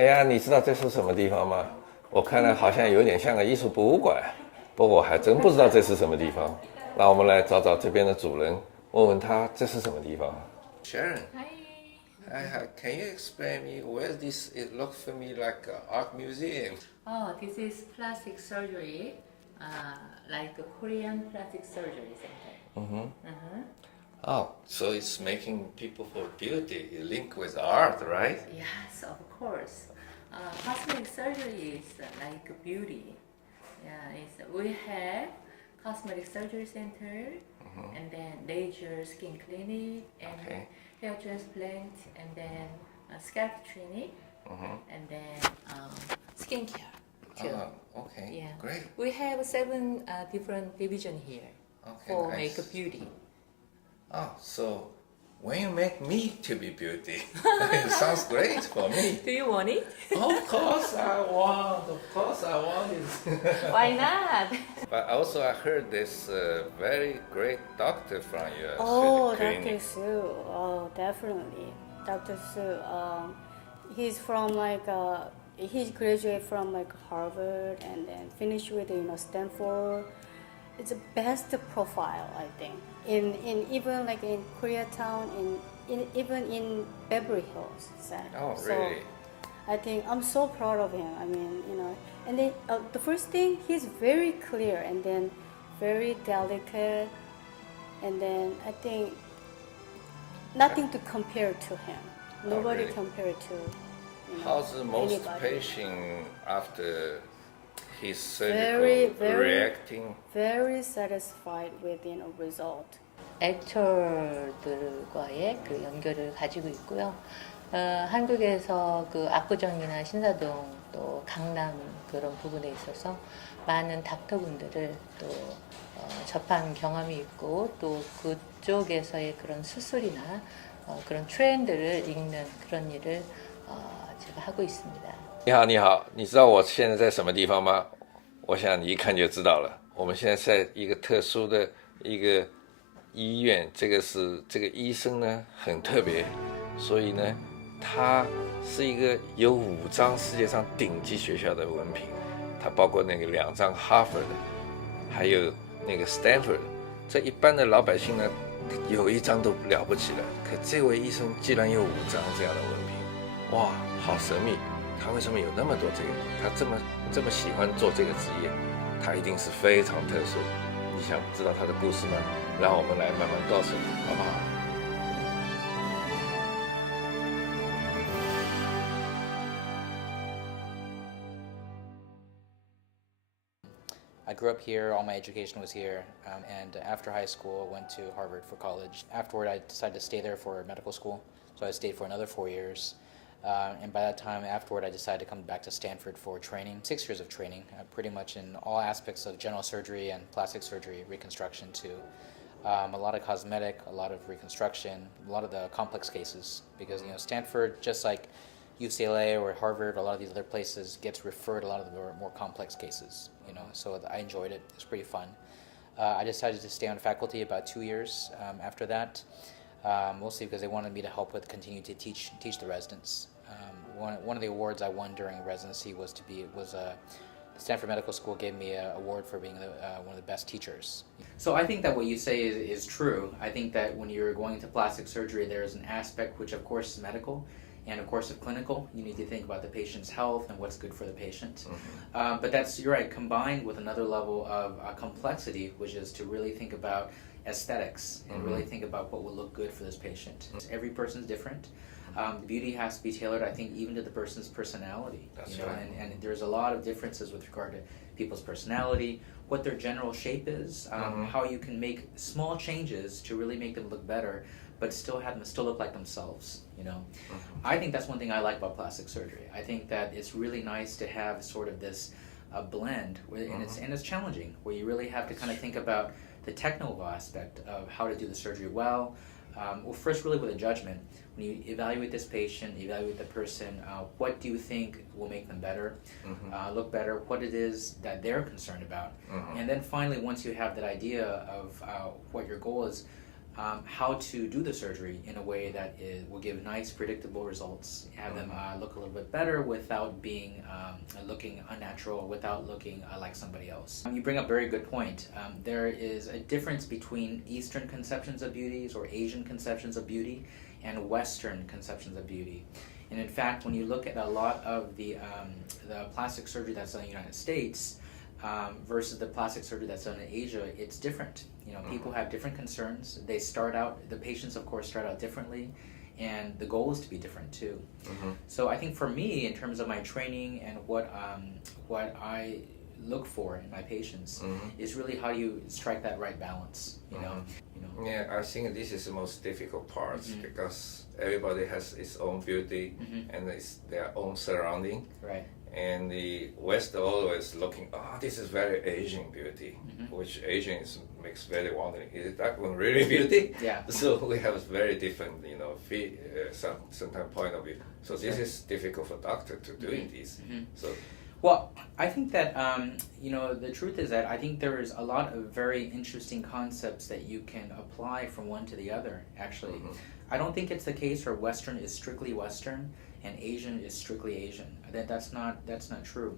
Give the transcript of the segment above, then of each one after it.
哎呀，你知道这是什么地方吗？我看了好像有点像个艺术博物馆，不过我还真不知道这是什么地方。那我们来找找这边的主人，问问他这是什么地方。Sharon, can you explain me where this? It looks for me like an art museum. Oh, this is plastic surgery, like a Korean plastic surgery center. Oh, so it's making people for beauty, linked with art, right? Yes, of course. Cosmetic surgery is like beauty. Yeah, we have cosmetic surgery center, and then laser skin clinic, and Okay. hair transplant, and then scalp training, and then skincare too. Oh, okay, Yeah, great. we have 7 different division here Okay, for nice. makeup beauty. Oh, so when you make me to be beauty, it sounds great for me. Do you want it? Of course I want. Of course I want it. Why not? But also I heard this very great doctor from your Oh, clinic. Dr. Su. Oh, definitely. Dr. Su. He's from he graduated from Harvard and then finished with Stanford. It's the best profile, I think. In even in Koreatown, even in Beverly Hills. Oh, So really? I think I'm so proud of him. I mean, and then the first thing, he's very clear and then very delicate, and then I think nothing to compare to him. Nobody really? compared to. How's the most anybody. patient after his surgical reacting? Very satisfied with result. 액터들과의 그 연결을 가지고 있고요. 한국에서 그 압구정이나 신사동 또 강남 그런 부분에 있어서 많은 닥터분들을 또 접한 경험이 있고 또 그쪽에서의 그런 수술이나 그런 트렌드를 읽는 그런 일을 제가 하고 있습니다. 你好，你好，你知道我现在在什么地方吗？我想你一看就知道了。我们现在在一个特殊的一个医院，这个医生呢很特别，所以呢，他是一个有5张世界上顶级学校的文凭，他包括那个2张哈佛的，还有那个 Stanford。这一般的老百姓呢，有1张都了不起了，可这位医生居然有5张这样的文凭，哇，好神秘！他为什么有那么多这个？他这么喜欢做这个职业，他一定是非常特殊。你想知道他的故事吗？让我们来慢慢告诉你，好不好？ I grew up here, all my education was here, and after high school, I went to Harvard for college. Afterward, I decided to stay there for medical school, so I stayed for another 4 years. And by that time, afterward, I decided to come back to Stanford for training, 6 years of training, pretty much in all aspects of general surgery and plastic surgery, reconstruction too. A lot of cosmetic, a lot of reconstruction, a lot of the complex cases, because Stanford, just like UCLA or Harvard, a lot of these other places, gets referred a lot of the more complex cases. So I enjoyed it. It was pretty fun. I decided to stay on faculty about 2 years after that, mostly because they wanted me to help continue to teach the residents. One of the awards I won during residency was Stanford Medical School gave me an award for being one of the best teachers. So I think that what you say is true. I think that when you're going into plastic surgery, there is an aspect which, of course, is medical, and of course, of clinical. You need to think about the patient's health and what's good for the patient. But you're right, combined with another level of complexity, which is to really think about aesthetics and really think about what will look good for this patient. Every person's different. The beauty has to be tailored, I think, even to the person's personality. That's right. And there's a lot of differences with regard to people's personality, what their general shape is, how you can make small changes to really make them look better, but still have them still look like themselves. I think that's one thing I like about plastic surgery. I think that it's really nice to have sort of this blend, and it's challenging, where you really have to kind of think about the technical aspect of how to do the surgery well. First, really with a judgment. When you evaluate this patient, evaluate the person, what do you think will make them better, look better, what it is that they're concerned about. And then finally, once you have that idea of what your goal is, how to do the surgery in a way that will give nice, predictable results, have them look a little bit better without being looking unnatural, without looking like somebody else. You bring up a very good point. There is a difference between Eastern conceptions of beauty or Asian conceptions of beauty and Western conceptions of beauty. And in fact, when you look at a lot of the plastic surgery that's done in the United States versus the plastic surgery that's done in Asia, it's different. You know, people have different concerns. They start out, the patients of course start out differently, and the goal is to be different too. So I think for me, in terms of my training and what I look for in my patients is really how you strike that right balance. You know. Yeah, I think this is the most difficult part because everybody has its own beauty and their own surrounding. Right. And the West always looking, this is very Asian beauty, which Asians makes very wondering, is that one really beauty? Yeah. So we have very different, sometimes point of view. So this is difficult for doctor to doing this. So. Well, I think that, the truth is that I think there is a lot of very interesting concepts that you can apply from one to the other, actually. I don't think it's the case where Western is strictly Western and Asian is strictly Asian. That's not true.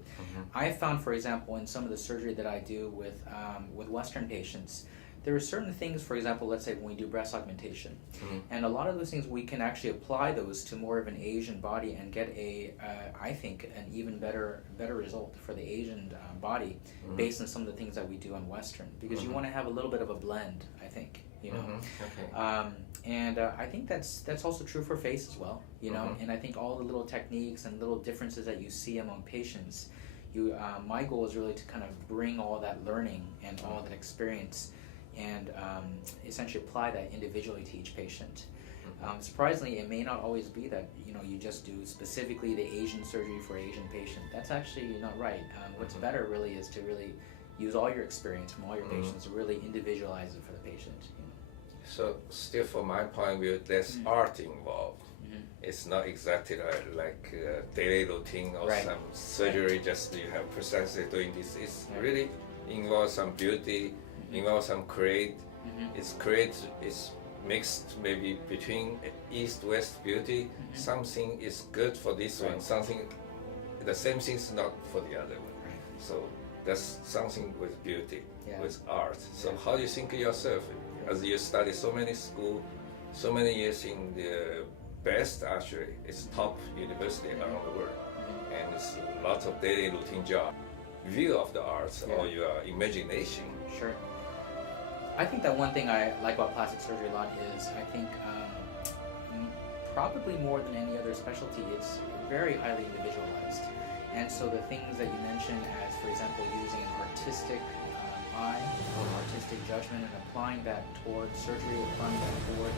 I found, for example, in some of the surgery that I do with Western patients, there are certain things, for example, let's say when we do breast augmentation, and a lot of those things we can actually apply those to more of an Asian body and get I think, an even better result for the Asian body based on some of the things that we do on Western, because you want to have a little bit of a blend, I think, And I think that's also true for face as well, and I think all the little techniques and little differences that you see among patients, my goal is really to kind of bring all that learning and all that experience and essentially apply that individually to each patient. Surprisingly, it may not always be that you just do specifically the Asian surgery for Asian patient. That's actually not right. What's better really is to really use all your experience from all your patients to really individualize it for the patient. So still from my point of view, there's art involved. It's not exactly like daily routine or some surgery, just you have precisely doing this. It's really involves some beauty, involves some create. It's mixed maybe between East-West beauty. Something is good for this one, the same thing is not for the other one. So that's something with beauty, with art. So how do you think yourself? As you study so many school, so many years in the best, actually, it's top university around the world, and it's lots of daily routine job. View of the arts or your imagination. Sure. I think that one thing I like about plastic surgery a lot is I think probably more than any other specialty, it's very highly individualized. And so the things that you mentioned as, for example, using an artistic eye or artistic judgment and applying that toward surgery, applying that toward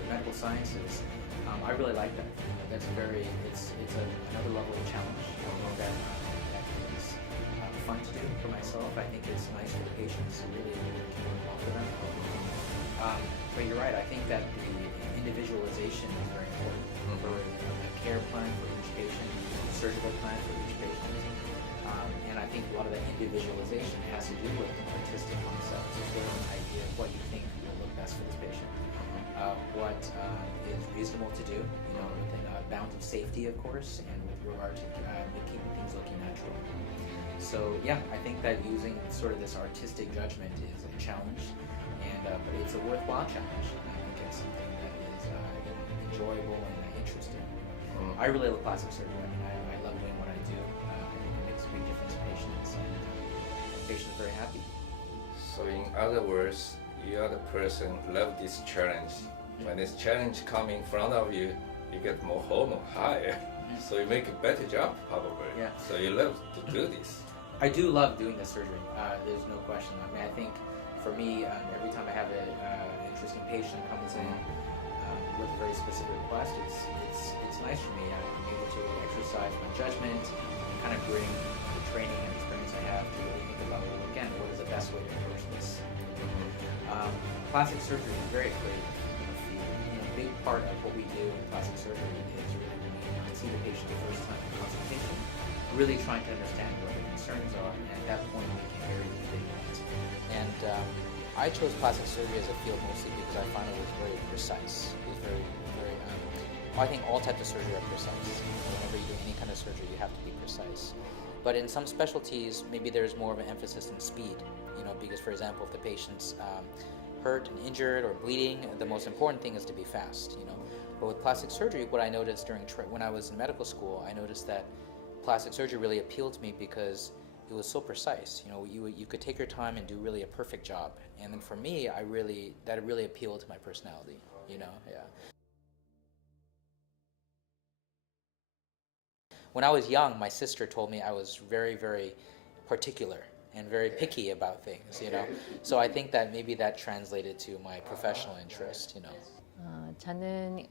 the medical sciences, I really like that. That's it's another level of challenge that is fun to do for myself. I think it's nice for the patients to really work for them. But you're right, I think that the individualization is very important for the care plan for each patient, surgical plan for each patient. And I think a lot of that individualization has to do with artistic concepts, as well as an idea of what you think will look best for this patient. What is reasonable to do, within bounds of safety, of course, and with regard to keeping things looking natural. So yeah, I think that using sort of this artistic judgment is a challenge, but it's a worthwhile challenge. I think it's something that is enjoyable and interesting. I really love plastic surgery. I mean, I love doing what I do. It makes a big difference to patients, and patients are very happy. So in other words, you are the person love this challenge. When this challenge come in front of you, you get more hormone higher. So you make a better job probably. Yeah. So you love to do this. I do love doing the surgery. There's no question. I mean, I think for me, every time I have an interesting patient comes in with a very specific request, it's nice for me. I'm able to exercise my judgment and kind of bring the training and experience I have to really think about, well, again, what is the best way to approach this? Plastic surgery is very creative. A big part of what we do in plastic surgery is really when we see the patient the first time in consultation, really trying to understand what their concerns are, and at that point we can very individualized. And I chose plastic surgery as a field mostly because I found it was very precise. It was very, very. I think all types of surgery are precise. Whenever you do any kind of surgery, you have to be precise. But in some specialties, maybe there's more of an emphasis in speed. Because for example, if the patient's hurt and injured or bleeding, the most important thing is to be fast. But with plastic surgery, what I noticed when I was in medical school, I noticed that plastic surgery really appealed to me because it was so precise. You could take your time and do really a perfect job. And then for me, that really appealed to my personality. Yeah. When I was young, my sister told me I was very, very particular and very picky about things. So I think that maybe that translated to my professional interest. 저는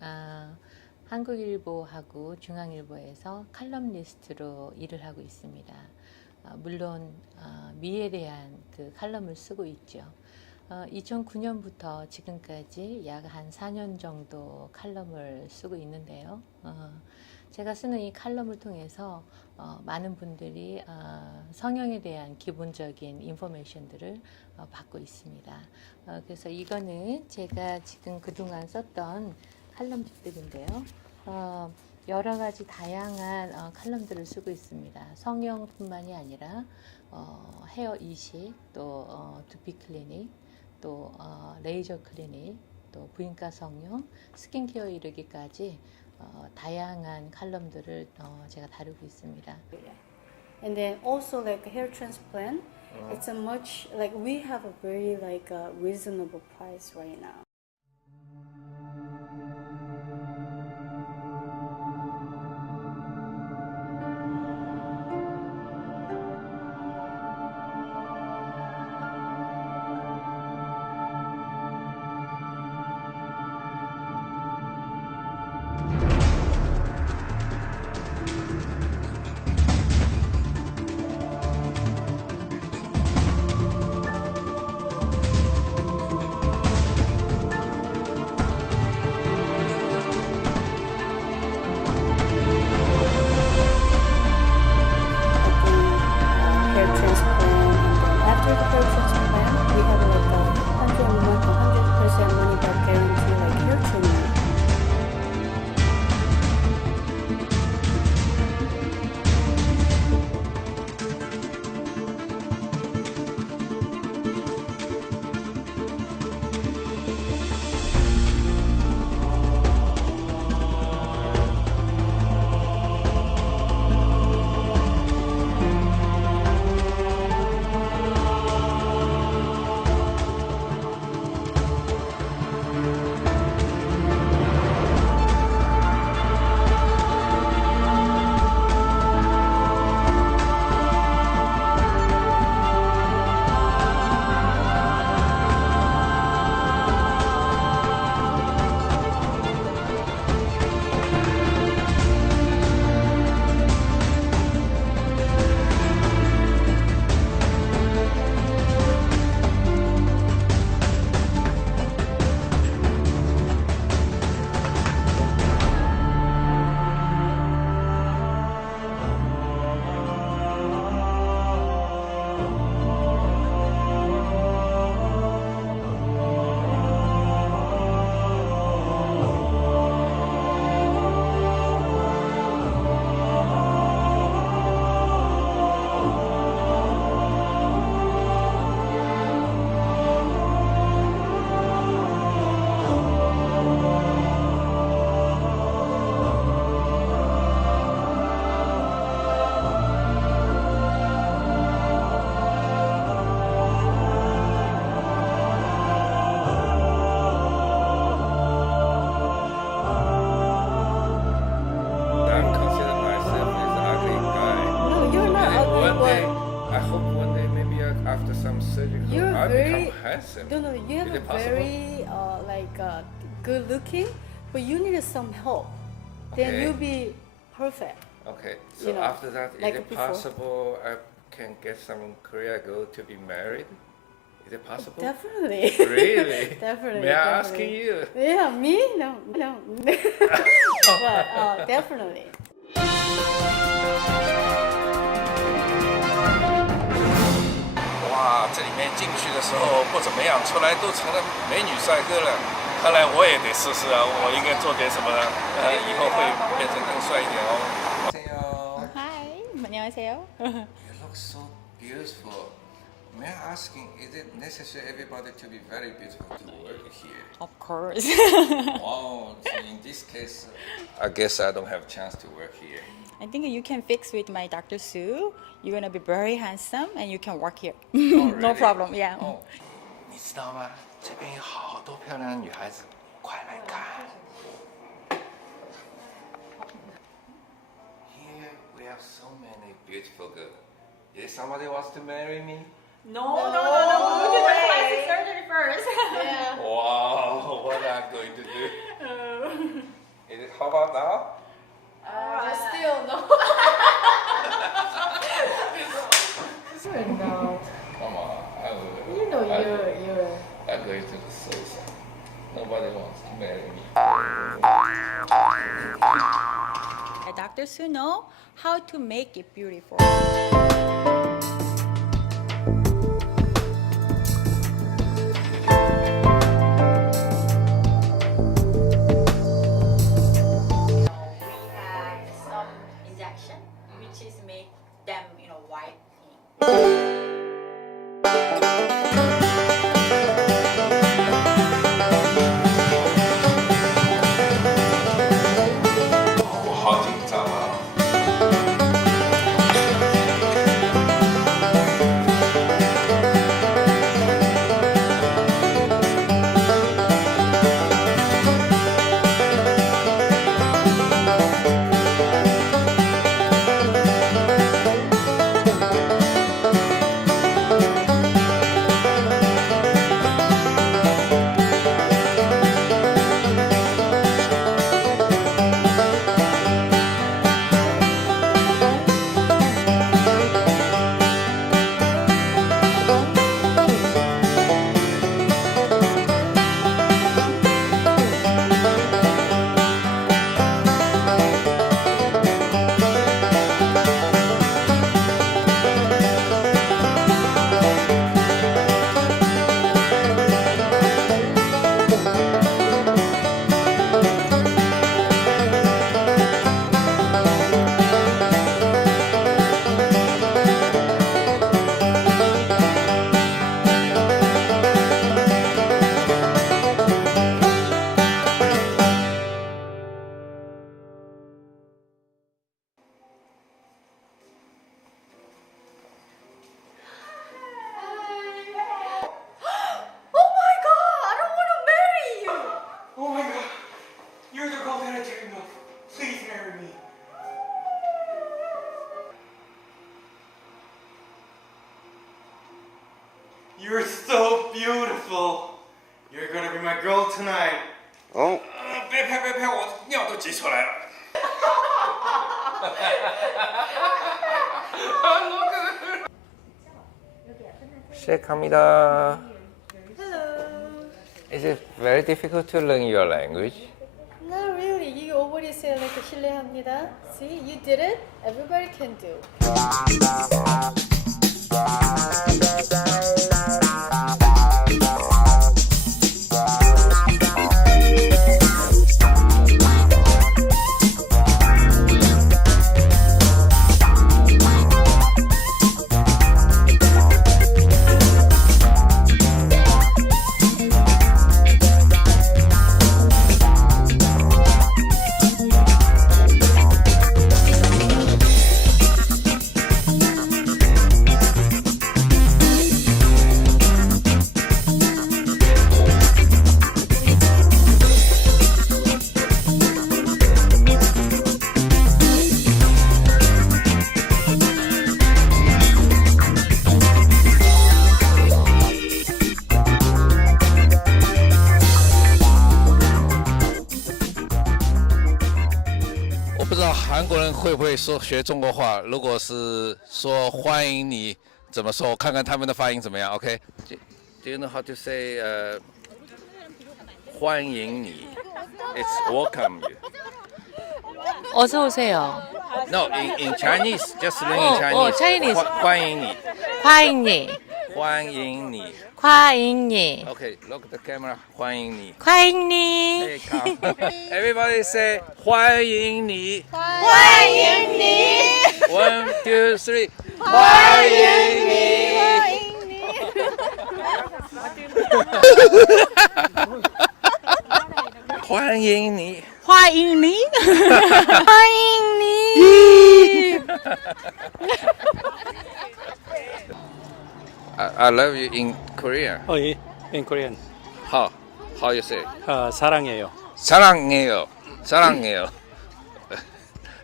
한국일보하고 중앙일보에서 칼럼니스트로 일을 하고 있습니다. 물론 미에 대한 그 칼럼을 쓰고 있죠. 2009년부터 지금까지 약 한 4년 정도 칼럼을 쓰고 있는데요. 제가 쓰는 이 칼럼을 통해서 많은 분들이 성형에 대한 기본적인 인포메이션들을 받고 있습니다. 그래서 이거는 제가 지금 그동안 썼던 칼럼집들인데요. 여러 가지 다양한 칼럼들을 쓰고 있습니다. 성형뿐만이 아니라 헤어 이식, 또 두피 클리닉, 또 레이저 클리닉, 또 부인과 성형, 스킨케어 이르기까지 다양한 칼럼들을 제가 다루고 있습니다. And then also like hair transplant, it's a much like we have a very like reasonable price right now. handsome. No, you have Is a it possible? very good looking, but you need some help. Then Okay. you'll be perfect. Okay, so You know, after that, like is it before. possible I can get some Korea girl to be married? Is it possible? Definitely. Really? Definitely. May I ask definitely. you? Yeah, me? No. But definitely. Wow. 哇，这里面进去的时候不怎么样，出来都成了美女帅哥了。看来我也得试试啊，我应该做点什么呢？以后会变成更帅一点哦。Hi, 안녕하세요. You look so beautiful. May I asking, is it necessary everybody to be very beautiful to work here? Of course. Wow, so in this case, I guess I don't have a chance to work here. I think you can fix with my Dr. Sue. You're gonna be very handsome and you can work here. Oh, No really? problem, yeah. 哦，你知道吗？这边有好多漂亮的女孩子，快来看。Here we have so many beautiful girls. If somebody wants to marry me? No. We do the plastic surgery first. Wow, what am I going to do? Is it, how about now? Still no. No, Come on, I will. you know you're. I'm going to the suicide. Nobody wants to marry me. Dr. Sue know how to make it beautiful. We have some injection, which is make them, white. Oh, 我好紧张啊！Oh my god! You're the girl that I dreamed of. Please marry me. You're so beautiful. You're gonna be my girl tonight. 哦，别拍别拍，我尿都挤出来了。시작합니다. Hello. Is it very difficult to learn your language? Not really. You already said like 실례합니다. See, you did it. Everybody can do.我不知道韩国人会不会学中国话。如果是说欢迎你，怎么说？我看看他们的发音怎么样。OK。Do you know how to say 欢迎你 ？It's welcome you. 어서 오세요. No, in Chinese, just learn in Chinese. Chinese. 欢迎你。欢迎你.欢迎你。欢迎你， Okay, look at the camera. 欢迎你。欢迎你， Hey, come. Everybody say 欢迎你。欢迎你， One, two, three. 欢迎你。欢迎你。欢迎你，欢迎你。 I love you in Korean. Oh, in Korean. How you say? 사랑해요. 사랑해요. 사랑해요.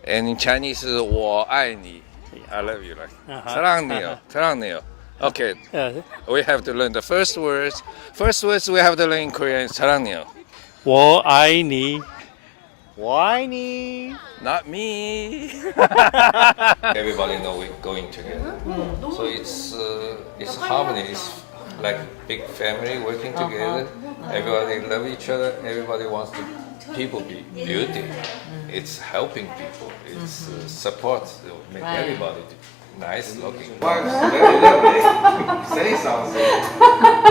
And in Chinese, 我爱你. I love you. Like, 사랑해요. 사랑해요. Okay, we have to learn the first words. First words we have to learn in Korean is 사랑해요. 我爱你. 我爱你. Not me. Everybody know we're going together. So it's harmony. It's like big family working together. Everybody love each other. Everybody wants to people be beauty. It's helping people. It's support. Make Right. everybody nice looking. Say something.